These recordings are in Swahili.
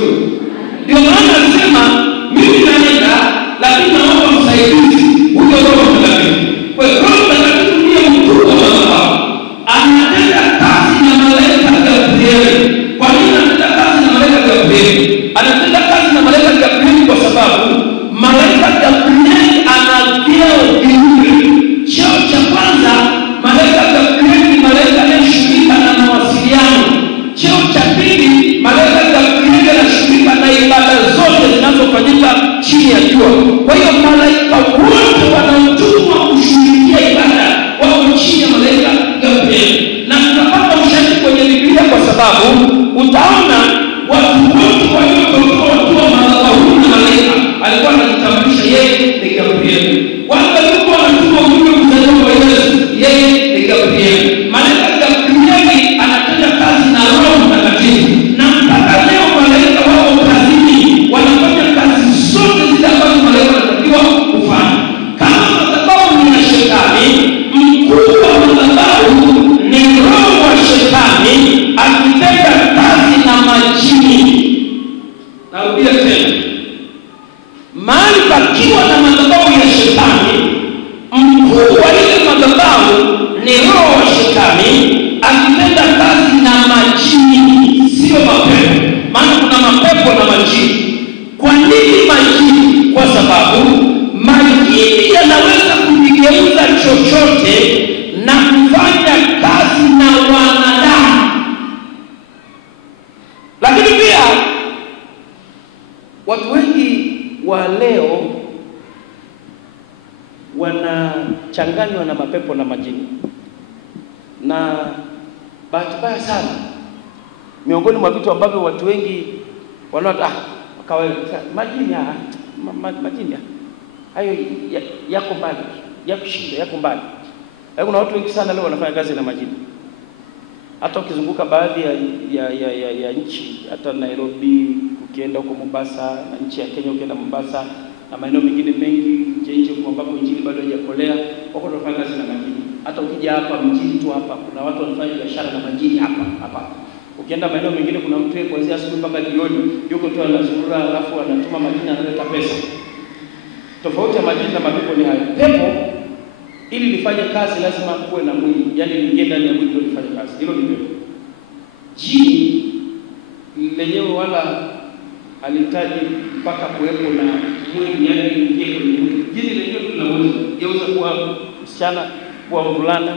asifiwe. Ndio maana alisema mimi naenda lakini naomba msaidizi huyo Roho Mtakatifu. Kwa hiyo Roho Mtakatifu ndiye mkuu wa madhabahu. Anatenda kazi na malaika Gabriel. Kwa nini anatenda kazi na malaika Gabriel? Anatenda kazi na malaika Gabriel kwa sababu malaika Gabriel ana vyeo viwili. Cheo cha kwanza, malaika Gabriel ni malaika anayeshughulika na mawasiliano. Cheo cha pili, malaika Gabriel anashughulika na ibada zote zinazofanyika chini ya jua. Kwa hiyo malaika wote wanaotumwa kushughulikia ibada wao chini ya malaika Gabriel. Na tunapata ushahidi kwenye Biblia kwa sababu utaona watu wote waliotoa madhabahu na malaika alikuwa anajitambulisha yeye ni Gabriel. Wale walikuwa wanatuma ujumbe kuzaliwa kwa Yesu, yeye ni Gabriel. Malaika Gabriel anatenda kazi na Roho Mtakatifu. Na mpaka leo malaika wao kazini wanafanya kazi zote zile ambazo malaika wanatakiwa kufanya. Kama madhabahu ni ya shetani, mkuu wa madhabahu ni roho wa shetani akitenda kazi na majini. Narudia tena. Mahali pakiwa na madhabahu ya shetani, mkuu wa ile madhabahu ni roho wa shetani akitenda kazi na majini, sio mapepo. Maana kuna mapepo na majini. Kwa nini majini? Kwa sababu majini yanaweza kujigeuza chochote na kufanya kazi na wanadamu. Lakini pia watu wengi wa leo wanachanganywa na mapepo na majini. Na bahati mbaya sana, miongoni mwa vitu ambavyo watu wengi wanaona kawaida majini majini hayo yako mbali, yako mbali. Kuna watu wengi sana leo wanafanya kazi na majini. Hata ukizunguka baadhi ya nchi, hata Nairobi, ukienda huko Mombasa, na nchi ya Kenya ukienda Mombasa na maeneo mengine mengi nje huko ambapo injili bado haijakolea, wako wanafanya kazi na majini. Hata ukija hapa mjini tu hapa kuna watu wanafanya biashara na majini hapa. Ukienda maeneo mengine kuna mtu kuanzia asubuhi mpaka jioni yuko tu anazurura, alafu anatuma majini analeta pesa. Tofauti ya majini na mapepo ni haya. Pepo ili lifanye kazi lazima kuwe na mwili, yani liingie ndani ya mwili ndio lifanye kazi. Hilo ni pepo. Jini lenyewe wala alihitaji mpaka kuwepo na mwili, yani liingie kwenye mwili. Jini lenyewe tunaweza geuza kuwa msichana, kuwa mvulana,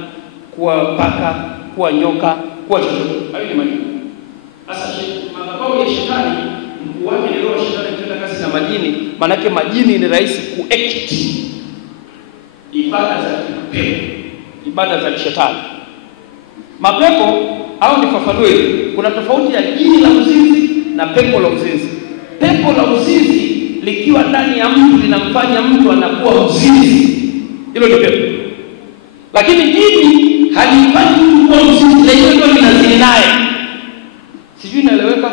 kuwa paka, kuwa nyoka, kuwa chochote. Hayo ni majini. Sasa madhabahu ya shetani, mkuu wake ni roho ya shetani akitenda kazi na majini. Maana yake majini ni rahisi kuact ibada za kipepo, ibada za shetani. Mapepo au nifafanue, kuna tofauti ya jini la uzinzi na pepo la uzinzi. Pepo la uzinzi likiwa ndani ya mtu linamfanya mtu anakuwa mzinzi. Hilo ni pepo. Lakini jini halifanyi mtu kuwa mzinzi, lenyewe ndio linazini naye. Sijui inaeleweka?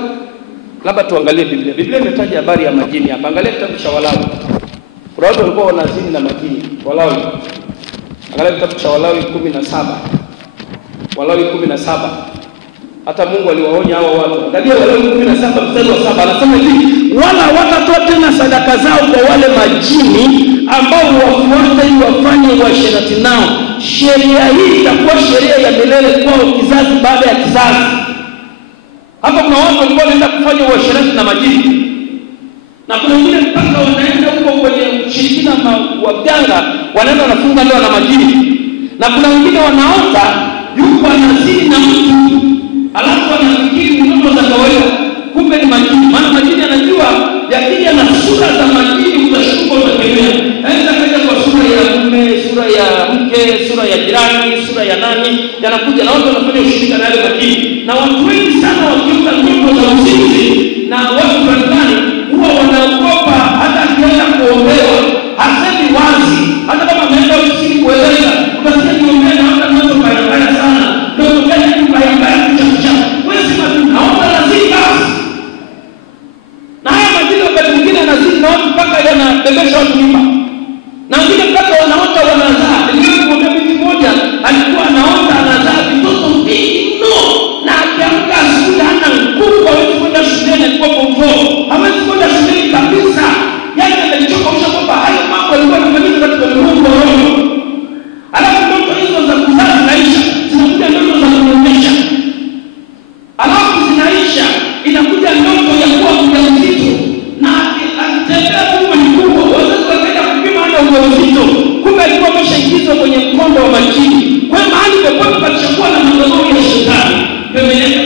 Labda tuangalie Biblia. Biblia imetaja habari ya majini hapa. Angalia kitabu cha Walawi. Kuna watu walikuwa wanazini na majini. Walawi. Angalia kitabu cha Walawi 17. Walawi 17. Hata Mungu aliwaonya hao watu. Angalia Walawi 17 mstari wa 7. Anasema hivi, wala watatoa tena sadaka zao kwa wale majini ambao wafuata ili wafanye uasherati nao. Sheria hii itakuwa sheria ya milele kwao kizazi baada ya kizazi. Hapa kuna watu walikuwa wanaenda kufanya uasherati na majini. Na kuna wengine mpaka wanaenda huko kwenye ushirikina waganga, wanaenda wanafunga ndoa na majini. Na kuna wengine wanaota yuko anazini na mtu, alafu anafikiri ndoto za kawaida, kumbe ni majini. Maana majini anajua yakija na sura za majini utashuka utakemea. Anaweza kaja kwa sura ya mume, sura ya mke, sura ya jirani, sura ya nani, yanakuja na watu wanafanya ushirika na yale majini. Na watu wengi sana wakiuka ndoto za uzinzi na watu fulani huwa wanaogopa hata akienda kuombewa, hasemi wazi. Hata kama ameenda ofisini kueleza, utasikia kuombea na hata ndoto mbaya sana. Ndoto gani mbaya kuchafucha? Wewe sema naomba lazima. Na haya majini wakati mwingine yanazidi na watu mpaka yanabebesha watu mimba. Na wengine mpaka wanaota wanazaa. Ndio kumwambia binti moja alikuwa anaota anazaa vitoto vingi mno. Na akiamka asubuhi hana nguvu hawezi kwenda shuleni kwa mvua. ujauzito, kumbe alikuwa ameshaingizwa kwenye mkondo wa majini. Kwa hiyo mahali popote palichokuwa na madhabahu ya shetani, pembeni